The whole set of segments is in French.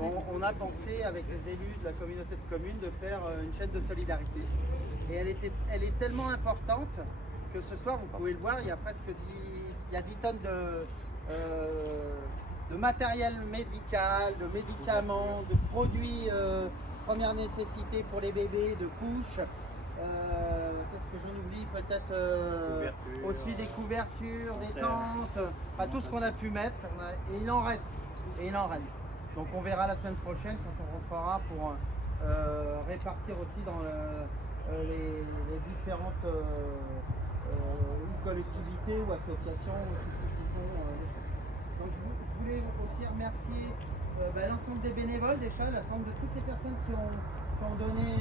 on a pensé avec les élus de la communauté de communes de faire une chaîne de solidarité. Et elle est tellement importante que ce soir, vous pouvez le voir, il y a presque 10 tonnes de matériel médical, de médicaments, de produits première nécessité pour les bébés, de couches. Qu'est-ce que j'en oublie? Peut-être aussi des couvertures, des tentes, enfin, tout ce qu'on a pu mettre. Et il en reste. Donc on verra la semaine prochaine quand on refera pour répartir aussi dans les différentes collectivités ou associations qui font les choses. Donc je voulais aussi remercier l'ensemble des bénévoles déjà, l'ensemble de toutes ces personnes qui ont donné,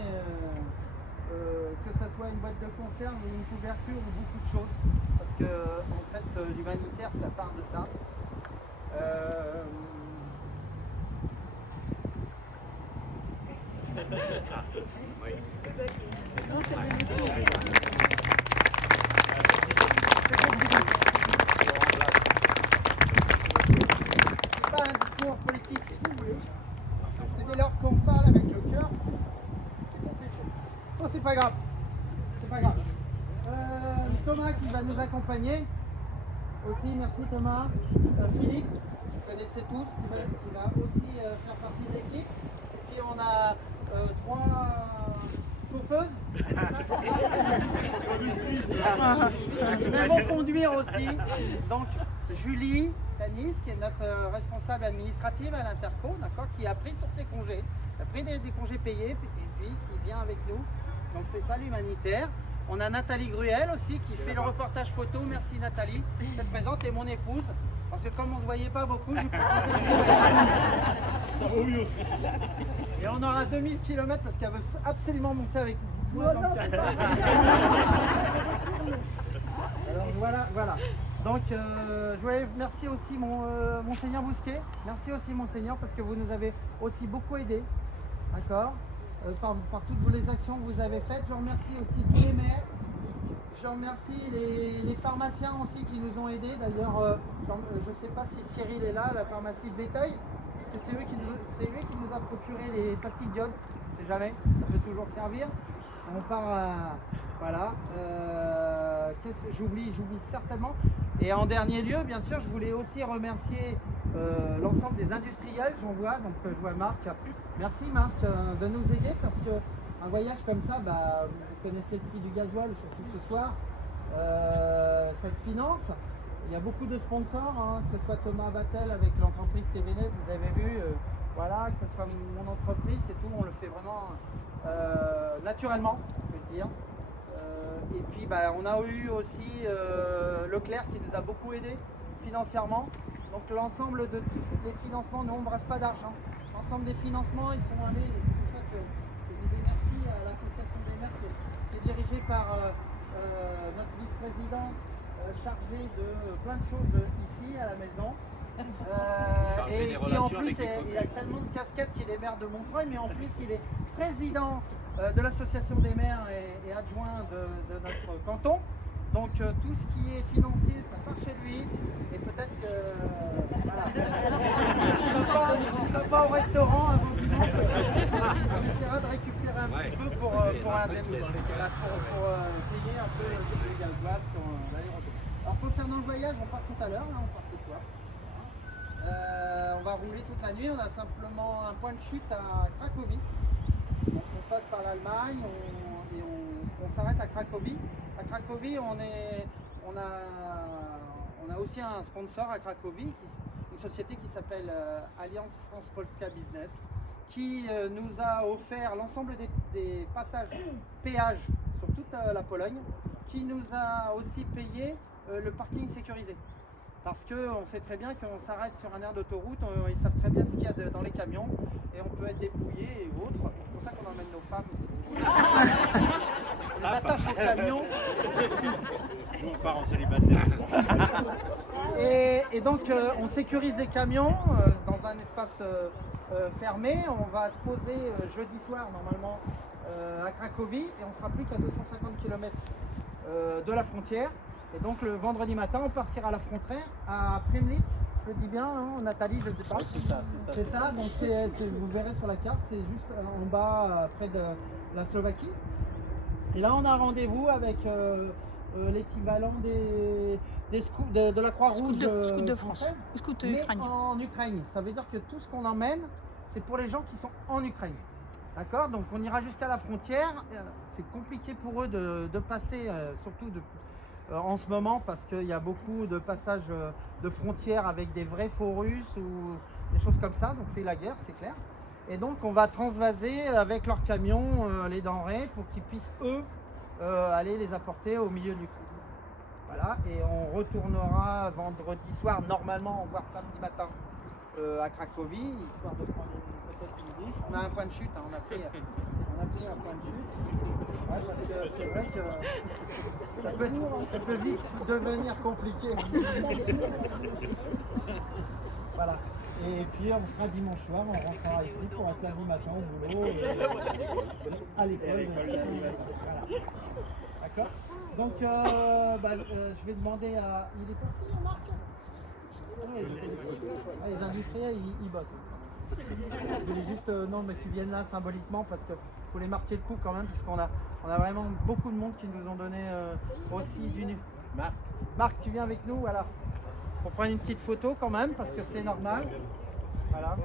que ce soit une boîte de conserve ou une couverture ou beaucoup de choses, parce que en fait l'humanitaire ça part de ça. C'est pas un discours politique, si vous voulez. C'est dès lors qu'on parle avec le cœur, c'est compliqué. Bon, c'est pas grave. Thomas qui va nous accompagner. Aussi, merci Thomas. Philippe, vous connaissez tous, qui va aussi faire partie de l'équipe. Et puis on a 3 chauffeuses. Qui vont conduire aussi. Donc Julie Tanis, qui est notre responsable administrative à l'Interco, d'accord, qui a pris sur ses congés, a pris des congés payés, et puis qui vient avec nous. Donc c'est ça l'humanitaire. On a Nathalie Gruel aussi qui fait le reportage photo. Merci Nathalie d'être présente, et mon épouse. Parce que comme on ne se voyait pas beaucoup, je ça vaut mieux. Et on aura 2000 km parce qu'elle veut absolument monter avec nous. Alors voilà. Donc je voulais remercier aussi Monseigneur Bousquet. Merci aussi Monseigneur parce que vous nous avez aussi beaucoup aidés. D'accord, par toutes les actions que vous avez faites. Je remercie aussi tous les maires. Je remercie les pharmaciens aussi qui nous ont aidés. D'ailleurs, je ne sais pas si Cyril est là, la pharmacie de Bétheuil, parce que c'est lui qui nous a procuré les pastilles d'iode. On ne sait jamais, ça peut toujours servir. On part voilà. J'oublie certainement. Et en dernier lieu, bien sûr, je voulais aussi remercier l'ensemble des industriels. J'en vois, donc je vois Marc. Merci Marc de nous aider, parce qu'un voyage comme ça, vous connaissez le prix du gasoil, surtout ce soir, ça se finance. Il y a beaucoup de sponsors, hein, que ce soit Thomas Vattel avec l'entreprise TVNet, vous avez vu, voilà, que ce soit mon entreprise et tout, on le fait vraiment naturellement, je peux dire. Et puis on a eu aussi Leclerc qui nous a beaucoup aidé financièrement. Donc l'ensemble de tous les financements, nous on ne brasse pas d'argent. L'ensemble des financements, ils sont allés, et c'est pour ça que je disais merci à l'association des maires qui est dirigée par notre vice-président chargé de plein de choses ici à la maison. Et puis en plus, il a tellement de casquettes qu'il est maire de Montreuil, mais en plus il est président de l'association des maires et adjoint de notre canton. Donc tout ce qui est financier, ça part chez lui. Et peut-être que voilà. On ne va pas au restaurant avant dimanche. On essaiera de récupérer un petit peu pour indemniser, pour payer un peu le gasoil sur l'aéroport. Alors concernant le voyage, on part tout à l'heure, là on part ce soir. On va rouler toute la nuit, on a simplement un point de chute à Cracovie. Donc on passe par l'Allemagne et on s'arrête à Cracovie. À Cracovie, on a aussi un sponsor à Cracovie, une société qui s'appelle Alliance France Polska Business, qui nous a offert l'ensemble des passages péages sur toute la Pologne, qui nous a aussi payé le parking sécurisé. Parce qu'on sait très bien qu'on s'arrête sur un aire d'autoroute, ils savent très bien ce qu'il y a dans les camions, et on peut être dépouillé et autres. C'est pour ça qu'on emmène nos femmes. On les attache au camion. Nous on part en célibataire. Et donc on sécurise les camions dans un espace fermé. On va se poser jeudi soir normalement à Cracovie, et on sera plus qu'à 250 km de la frontière. Et donc le vendredi matin, on partira à la frontière, à Premlitz, je le dis bien, hein, Nathalie, je ne sais pas. C'est ça, donc vous verrez sur la carte, c'est juste en bas, près de la Slovaquie. Et là, on a un rendez-vous avec l'équivalent de la Croix-Rouge Scout de France, française, scout mais ukrainien. en Ukraine. Ça veut dire que tout ce qu'on emmène, c'est pour les gens qui sont en Ukraine. D'accord? Donc on ira jusqu'à la frontière. C'est compliqué pour eux de passer, surtout en ce moment, parce qu'il y a beaucoup de passages de frontières avec des vrais faux russes ou des choses comme ça. Donc c'est la guerre, c'est clair. Et donc on va transvaser avec leurs camions les denrées pour qu'ils puissent, eux, aller les apporter au milieu du camp. Voilà, et on retournera vendredi soir, normalement, voire samedi matin, à Cracovie, histoire de prendre peut-être une douche. On a un point de chute, hein, on a pris un point de chute. Ouais, parce que c'est vrai que ça peut vite devenir compliqué. Voilà. Et puis on sera dimanche soir, on rentrera ici pour être lundi matin au boulot, à l'école. Voilà. D'accord? Donc je vais demander à... Il est parti, Marc? Les industriels, ils bossent. Je voulais juste, non, mais qu'ils viennent là symboliquement parce qu'il faut les marquer le coup quand même, puisqu'on a vraiment beaucoup de monde qui nous ont donné aussi du nu. Marc, tu viens avec nous, voilà. Pour prendre une petite photo quand même, parce que c'est normal. Voilà.